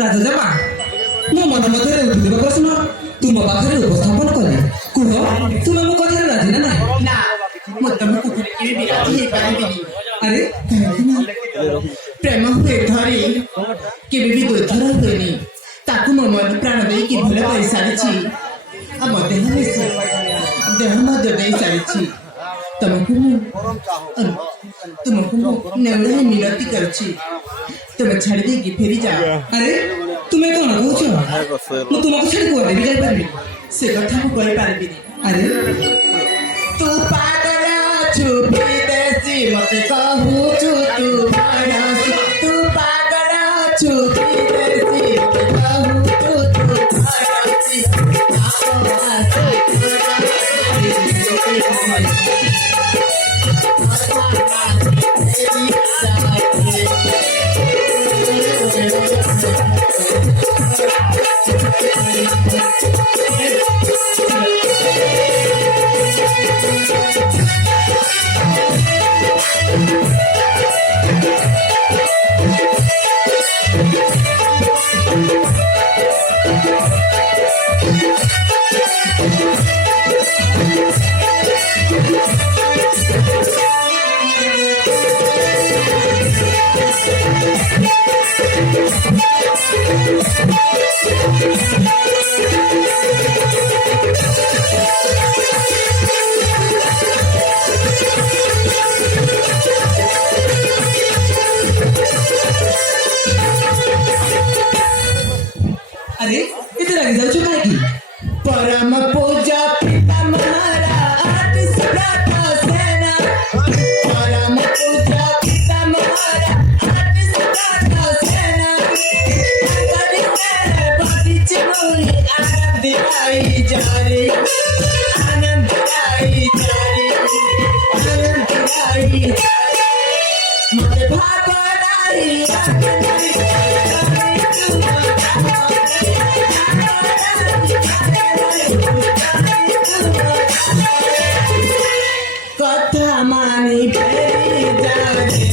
ରାଜଜେମା ମୋ ମନ ମଧ୍ୟରେ ଉଠୁଥିବା ପ୍ରଶ୍ନ ତୁମ ପାଖରେ ଉପସ୍ଥାପନ କଲି। କୁହ, ତୁମେ ମୋ କଥାରେ ରାଜି ନା ନାହିଁ? ନା, ମୁଁ ତମ କଥାରେ କେବେ ବି ରାଜି ହେଇପାରିବିନି। ଆରେ ପ୍ରେମ ହୁଏ ଥରେ, କେବେ ବି ଦୁଇଥର ହୁଏନି। ତାକୁ ମୋ ମନ ପ୍ରାଣ ଦେଇକି ଭଲ କରିସାରିଛି, ଆମ ଦେହ ମଧ୍ୟ ଦେଇ ସାରିଛି। ତୁମକୁ ମୁଁ ନେଉଳରେ ମିନତି କରୁଛି, ତୁମେ ଛାଡ଼ି ଦେଇକି ଫେରି ଯାଅ। ଆରେ ତୁମେ କଣ କହୁଛ? ମୁଁ ତୁମକୁ ଛାଡ଼ି କୁଆଡ଼େ ବି ଯାଇପାରିବି? ସେ କଥା ମୁଁ କହିପାରିବିନି। ଆରେ ତୁ ପାଗଳ ଅଛୁ ବିଦେଶୀ, ମତେ କହୁଛୁ ତୁ ଭଣସି। ତୁ ପାଗଳ ଅଛୁ ବିଦେଶୀ, ମତେ କହୁଛୁ ତୁ ଭଣସି। अरे इथे लगे जाऊ काय की परम पूजा पिता महारा आठ सदा सेना परम पूजा पिता महारा आठ सदा सेना करी से बाती चिमोली आनंद आई जा रे आनंद आई जा रे आनंद आई जा रे मोरे भागो नाही कथा मानी फेरी जाने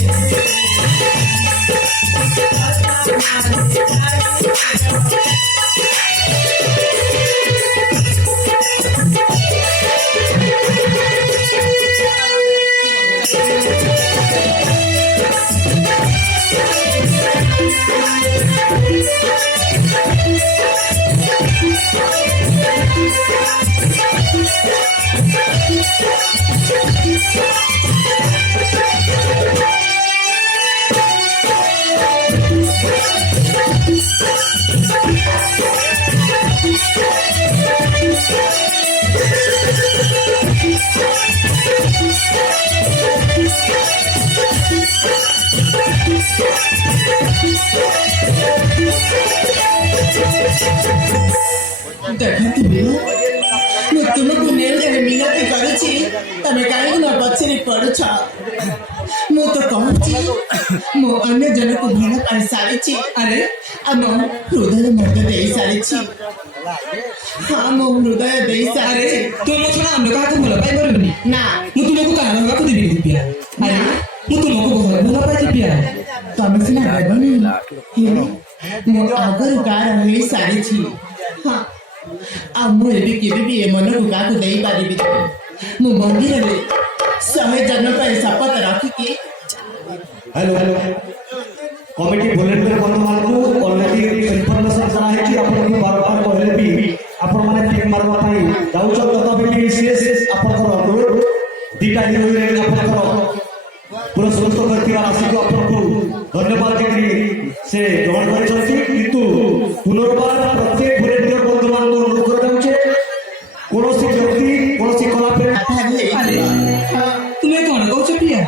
देखती ମୁଁ ତୁମକୁ ନେଲେ ମିନତି କରୁଛି ତମେ କାହିଁକି ମୋ ପଛରେ ପଡୁଛ ମୁଁ ତ କହୁଛି ମୁଁ ଅନ୍ୟ ଜଣକୁ ଭଲ ପାଇ ସାରିଛି अरे ଆମ ହୃଦୟ ମଧ୍ୟ ଦେଇ ସାରିଛି ହଁ ମୁଁ ହୃଦୟ ଦେଇ अरे ସାରିଛି तू मो छड़ा हम लोग को भला पाई बरनी ନା ମୁଁ ତୁମକୁ କାରଣ ହବାକୁ ଦେବି ଦିବ୍ୟା अरे ମୁଁ ତୁମକୁ ଭଲ ପାଇ ଦିବ୍ୟା ତମେ ସିନା ଦେବନି ହେଲେ ମୁଁ ଆଗରୁ ଗାର ହେଇ ସାରିଛି ହଁ ଆଉ ମୁଁ ଏବେ କେବେ ବି ଏ ମନକୁ କାହାକୁ ଦେଇପାରିବି ମୁଁ ମନ୍ଦିରରେ 100 ଜଣ ପାଇଁ ଶପଥ ରଖିକି हेलो कमिटी वॉलंटियर बंधु ऑलरेडी इन्फॉर्मेशन करा है कि आपण को बार-बार कहले भी आपण माने टीम मारवा पाई जाउछ तथापि भी शेष आपण को अनुरोध दीटा हिरोइन आपण को पुरस्कृत करथिबा राशि को आपण को धन्यवाद देकरी से ग्रहण करछथि किंतु पुनर्बार प्रत्येक वॉलंटियर बंधु मान को अनुरोध कर जाउछे कोनोसी व्यक्ति कोनोसी कला पे अरे तुम्हें कौन कहू पिया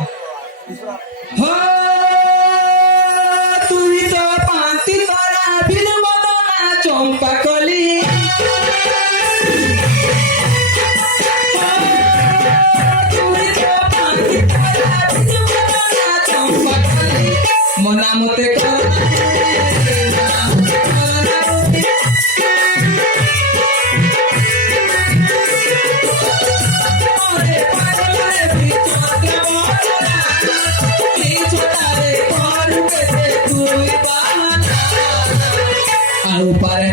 हो तुई तो पांति तोरा बिन मदना चंपा कली तुई तो पांति तोरा बिन मदना चंपा कली मना मते कर au para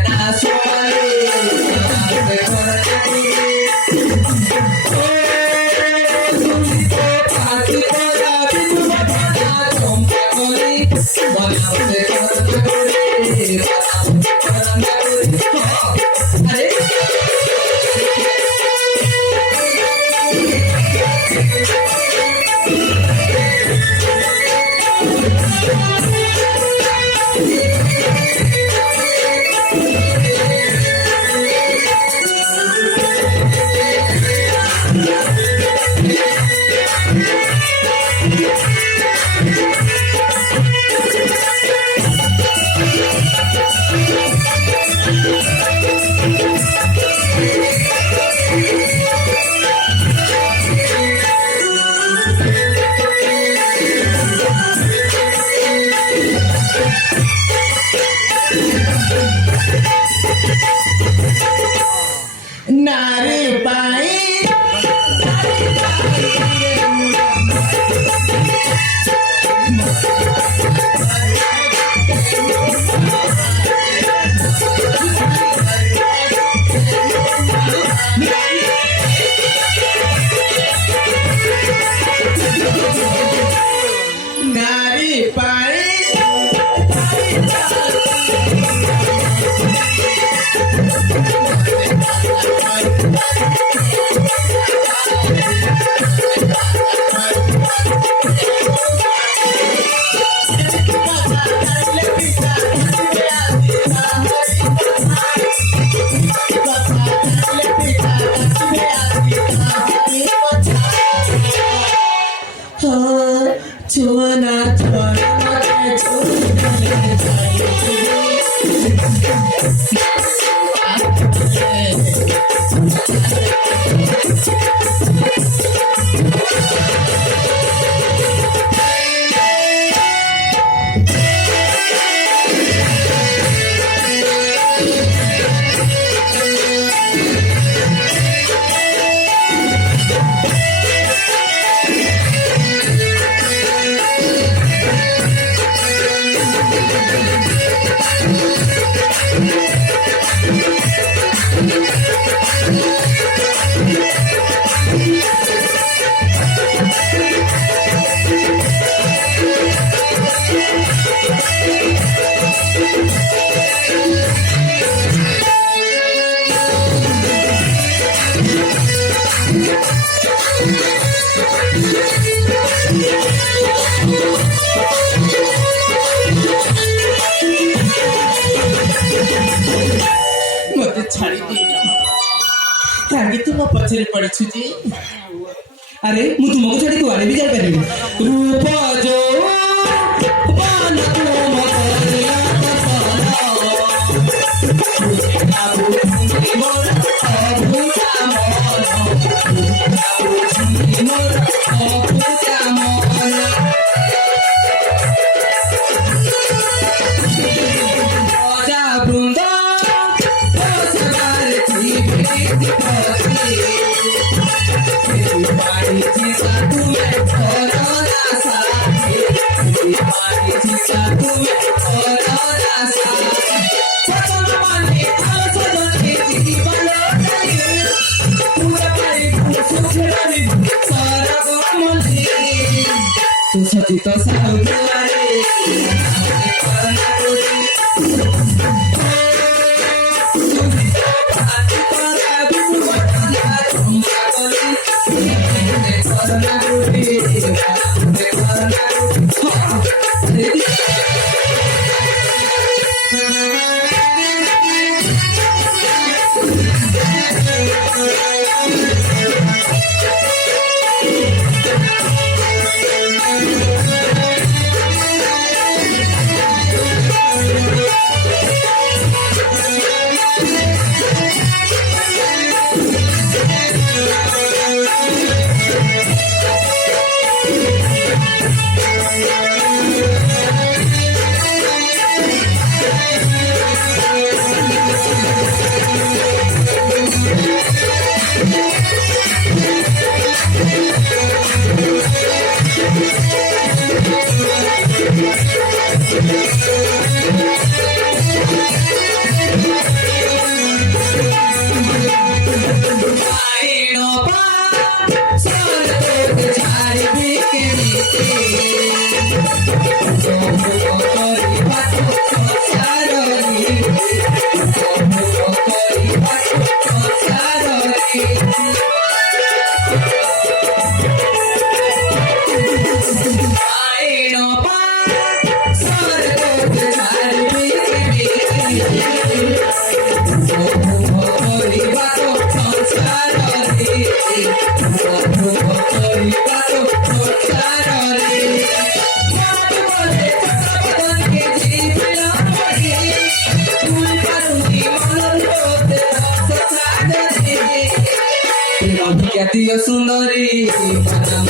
नारे पाए ମୋତେ ଛାଡ଼ିଦି କାହିଁକି ତୁ ମୋ ପଛରେ ପଡ଼ିଛୁ ଯେ ଆରେ ମୁଁ ତୁମକୁ ଛାଡ଼ି କୁଆଡ଼େ ବି ଯାଇପାରିବି ରୂପ ଯୋଉ ବନ ତୁମ କରିଲା ପସନ୍ଦ। ମୋର ଅଭୁଲା ମନ ମୋର ଅଭୁଲା ମନ রাজা বৃন্দ বসবার জীবিত পাড়িছি সাধুমে করোনা সাথে পাড়িছি সাধুমে করোনা সাথে সজন মানে সজনে জীবন পুরা পারি সুখরানি সরগ মলি তু সচিত সাউরে Dios sundari panam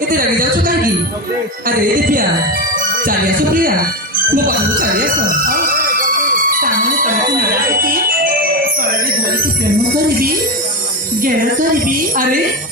Itu lagi jauh suka lagi. Ada itu dia. Cari aso pria. Mau kamu cari aso. ତାମାନେ ତମକୁ ନରାଇକି ଶଳରେ ଧରିକି ପ୍ରେମ କରିବି ଗେଳ କରିବି Are